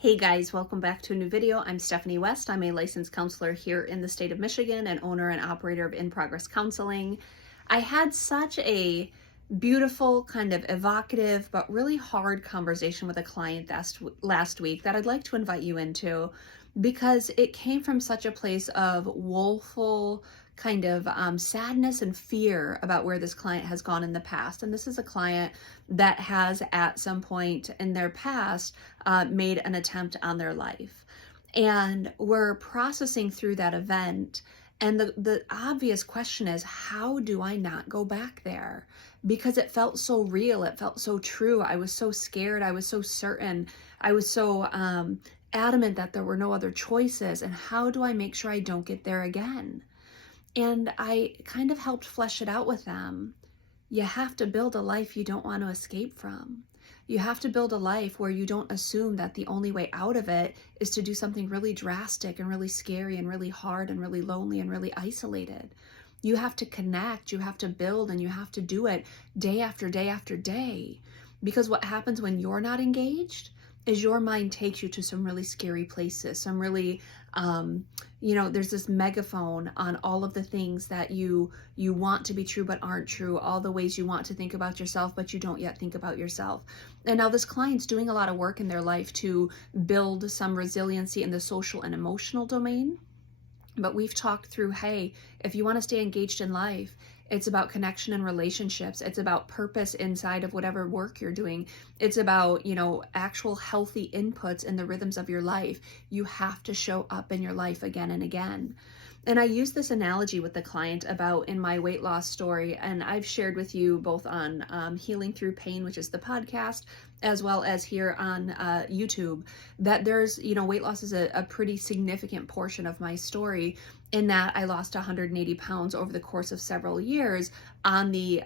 Hey guys, welcome back to a new video. I'm Stephanie West. I'm a licensed counselor here in the state of Michigan and owner and operator of In Progress Counseling. I had such a beautiful, kind of evocative, but really hard conversation with a client last week that I'd like to invite you into because it came from such a place of woeful kind of sadness and fear about where this client has gone in the past. And this is a client that has at some point in their past made an attempt on their life. And we're processing through that event. And the obvious question is, how do I not go back there? Because it felt so real. It felt so true. I was so scared. I was so certain. I was so adamant that there were no other choices. And how do I make sure I don't get there again? And I kind of helped flesh it out with them. You have to build a life you don't want to escape from. You have to build a life where you don't assume that the only way out of it is to do something really drastic and really scary and really hard and really lonely and really isolated. You have to connect, you have to build, and you have to do it day after day after day. Because what happens when you're not engaged is your mind takes you to some really scary places, some really, there's this megaphone on all of the things that you want to be true but aren't true, all the ways you want to think about yourself but you don't yet think about yourself. And now this client's doing a lot of work in their life to build some resiliency in the social and emotional domain. But we've talked through, hey, if you want to stay engaged in life, it's about connection and relationships. It's about purpose inside of whatever work you're doing. It's about, actual healthy inputs in the rhythms of your life. You have to show up in your life again and again. And I use this analogy with the client about in my weight loss story, and I've shared with you both on Healing Through Pain, which is the podcast, as well as here on YouTube, that there's, weight loss is a pretty significant portion of my story, in that I lost 180 pounds over the course of several years on the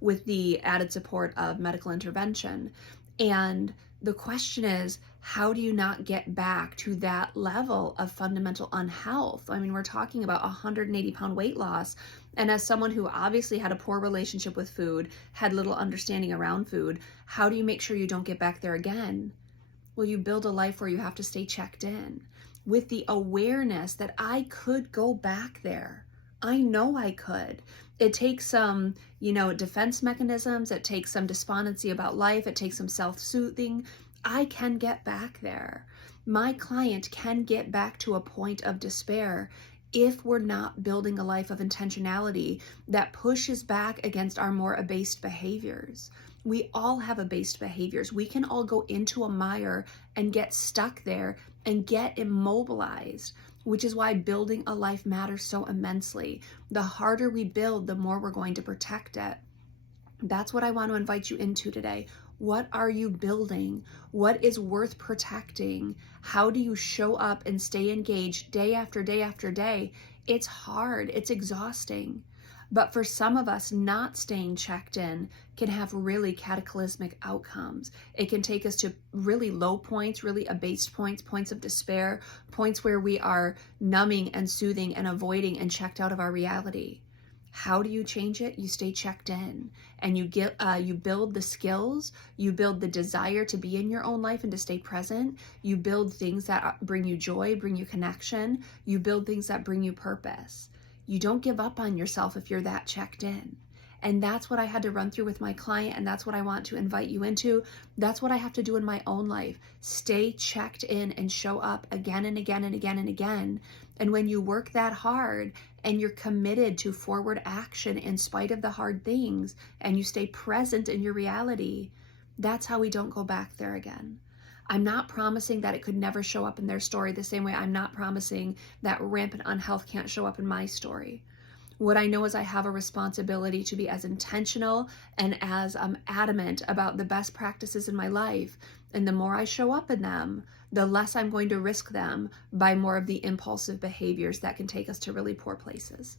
with the added support of medical intervention. And the question is, how do you not get back to that level of fundamental unhealth? I mean, we're talking about 180-pound weight loss. And as someone who obviously had a poor relationship with food, had little understanding around food, how do you make sure you don't get back there again? Well, you build a life where you have to stay checked in with the awareness that I could go back there. I know I could. It takes some, defense mechanisms. It takes some despondency about life. It takes some self-soothing. I can get back there. My client can get back to a point of despair if we're not building a life of intentionality that pushes back against our more abased behaviors. We all have abased behaviors. We can all go into a mire and get stuck there and get immobilized, which is why building a life matters so immensely. The harder we build, the more we're going to protect it. That's what I want to invite you into today. What are you building? What is worth protecting? How do you show up and stay engaged day after day after day? It's hard. It's exhausting. But for some of us, not staying checked in can have really cataclysmic outcomes. It can take us to really low points, really abased points, points of despair, points where we are numbing and soothing and avoiding and checked out of our reality. How do you change it? You stay checked in, and you build the skills, you build the desire to be in your own life and to stay present. You build things that bring you joy, bring you connection. You build things that bring you purpose. You don't give up on yourself if you're that checked in. And that's what I had to run through with my client, and that's what I want to invite you into. That's what I have to do in my own life. Stay checked in and show up again and again and again and again. And when you work that hard and you're committed to forward action in spite of the hard things, and you stay present in your reality, that's how we don't go back there again. I'm not promising that it could never show up in their story the same way I'm not promising that rampant unhealth can't show up in my story. What I know is I have a responsibility to be as intentional and as adamant about the best practices in my life. And the more I show up in them, the less I'm going to risk them by more of the impulsive behaviors that can take us to really poor places.